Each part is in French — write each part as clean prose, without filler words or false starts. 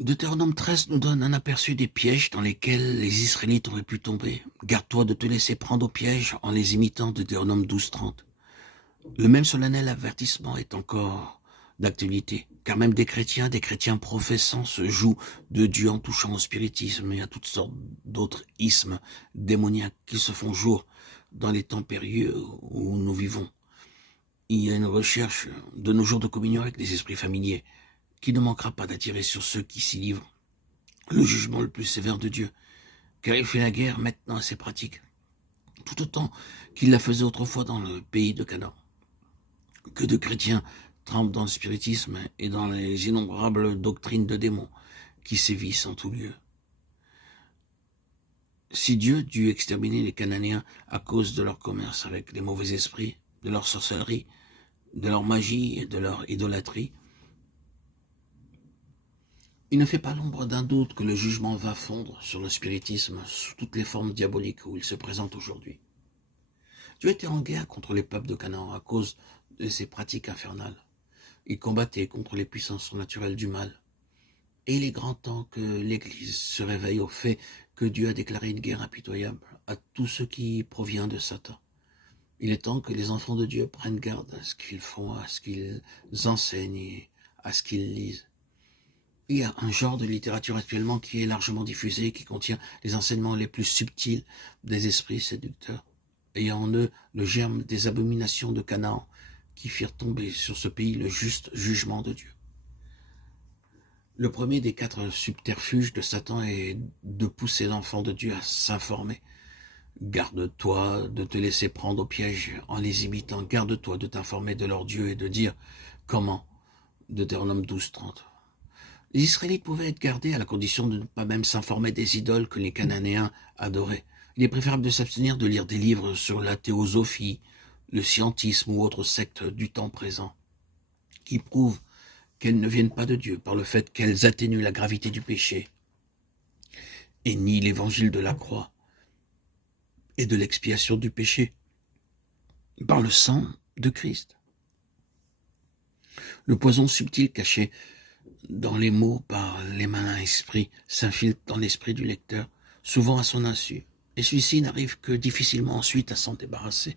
Deutéronome 13 nous donne un aperçu des pièges dans lesquels les Israélites auraient pu tomber. Garde-toi de te laisser prendre au piège en les imitant, Deutéronome 12:30. Le même solennel avertissement est encore d'actualité, car même des chrétiens professants se jouent de Dieu en touchant au spiritisme et à toutes sortes d'autres ismes démoniaques qui se font jour dans les temps périlleux où nous vivons. Il y a une recherche de nos jours de communion avec les esprits familiers qui ne manquera pas d'attirer sur ceux qui s'y livrent le jugement le plus sévère de Dieu, car il fait la guerre maintenant à ces pratiques, tout autant qu'il la faisait autrefois dans le pays de Canaan. Que de chrétiens trempent dans le spiritisme et dans les innombrables doctrines de démons qui sévissent en tout lieu. Si Dieu dut exterminer les Cananéens à cause de leur commerce avec les mauvais esprits, de leur sorcellerie, de leur magie et de leur idolâtrie, il ne fait pas l'ombre d'un doute que le jugement va fondre sur le spiritisme sous toutes les formes diaboliques où il se présente aujourd'hui. Dieu était en guerre contre les peuples de Canaan à cause de ces pratiques infernales. Il combattait contre les puissances surnaturelles du mal. Et il est grand temps que l'Église se réveille au fait que Dieu a déclaré une guerre impitoyable à tout ce qui provient de Satan. Il est temps que les enfants de Dieu prennent garde à ce qu'ils font, à ce qu'ils enseignent et à ce qu'ils lisent. Il y a un genre de littérature actuellement qui est largement diffusé, qui contient les enseignements les plus subtils des esprits séducteurs, ayant en eux le germe des abominations de Canaan, qui firent tomber sur ce pays le juste jugement de Dieu. Le premier des 4 subterfuges de Satan est de pousser l'enfant de Dieu à s'informer. Garde-toi de te laisser prendre au piège en les imitant. Garde-toi de t'informer de leur Dieu et de dire comment. Deutéronome 12:30. Les Israélites pouvaient être gardés à la condition de ne pas même s'informer des idoles que les Cananéens adoraient. Il est préférable de s'abstenir de lire des livres sur la théosophie, le scientisme ou autres sectes du temps présent, qui prouvent qu'elles ne viennent pas de Dieu par le fait qu'elles atténuent la gravité du péché et nient l'évangile de la croix et de l'expiation du péché par le sang de Christ. Le poison subtil caché dans les mots par les malins esprits s'infiltre dans l'esprit du lecteur, souvent à son insu, et celui-ci n'arrive que difficilement ensuite à s'en débarrasser.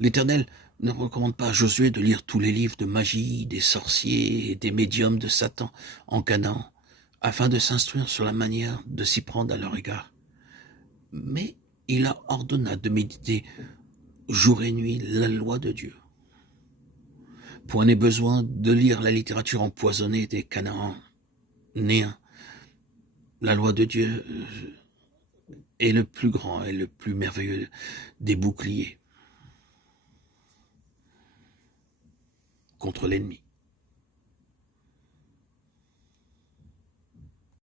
L'Éternel ne recommande pas à Josué de lire tous les livres de magie, des sorciers et des médiums de Satan en Canaan, afin de s'instruire sur la manière de s'y prendre à leur égard. Mais il a ordonné de méditer jour et nuit la loi de Dieu. Point n'est besoin de lire la littérature empoisonnée des Cananéens. La loi de Dieu est le plus grand et le plus merveilleux des boucliers contre l'ennemi.